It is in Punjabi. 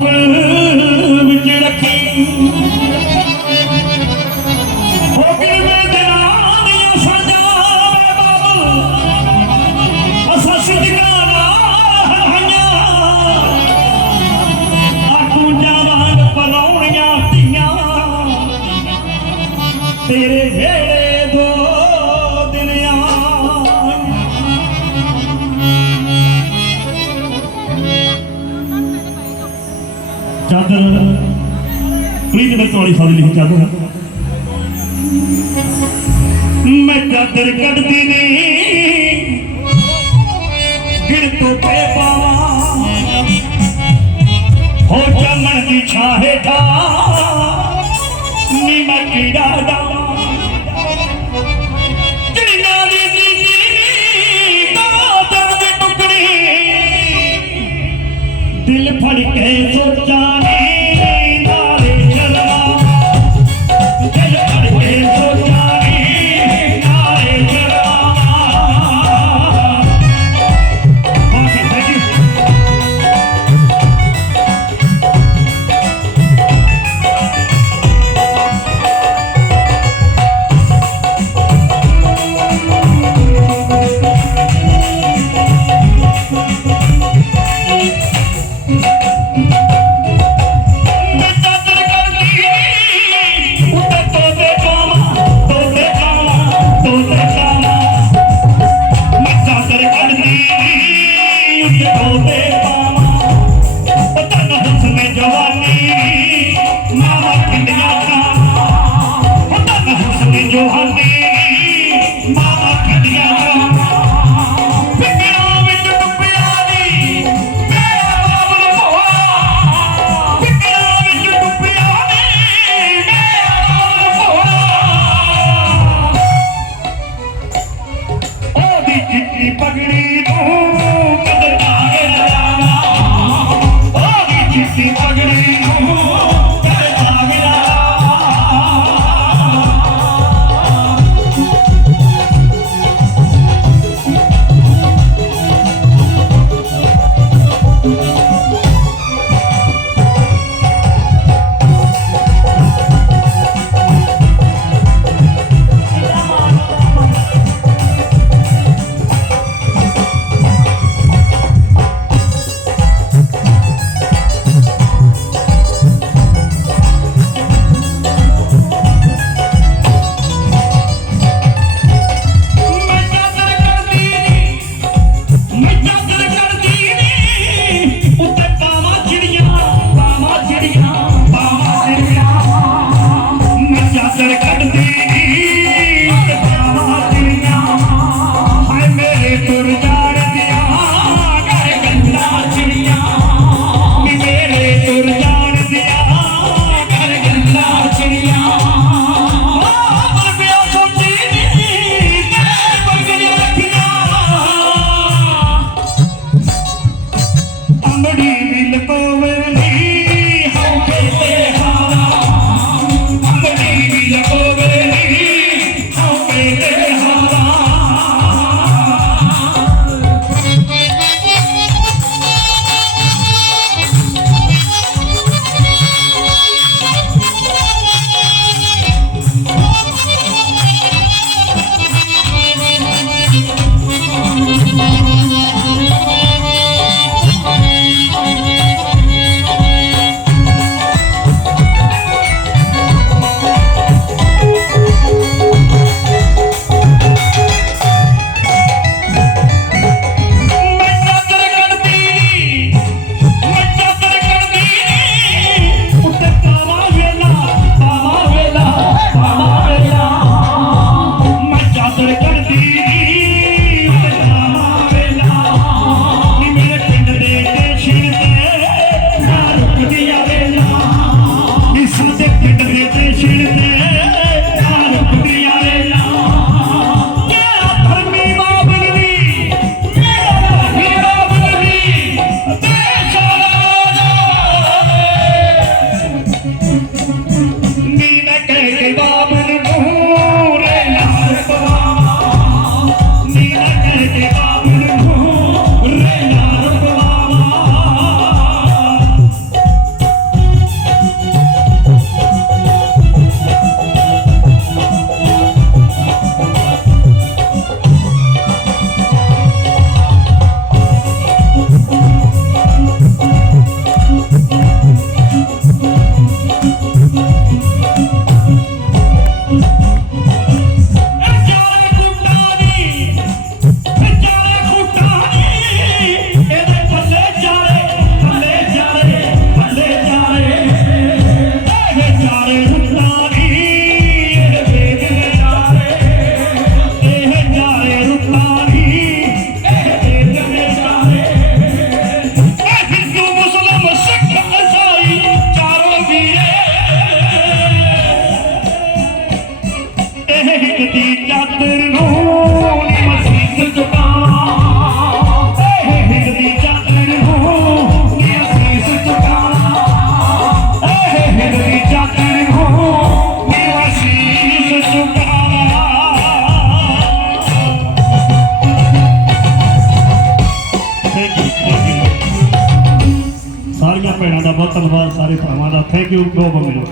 Mm-hmm. ਚਾਦਰ। ਪ੍ਰੀਤ ਵਿੱਚ ਵਾਲੀ ਸਾਡੀ ਲਿਖੀ ਚਾਦਰ ਮੈਂ ਚਾਦਰ ਕੱਢਦੀ ਨਹੀਂ ਦਿਲ ਤੋਂ ਬੇਪਾਵਾ ਹੋ ਚਮਣ ਦੀ ਛਾਹੇ ਦਾ फड़ के सोचा है ਧੰਨਵਾਦ ਸਾਰੇ ਭਰਾਵਾਂ ਦਾ। ਥੈਂਕ ਯੂ ਬਹੁਤ ਬਹੁਤ ਮਿਲੋ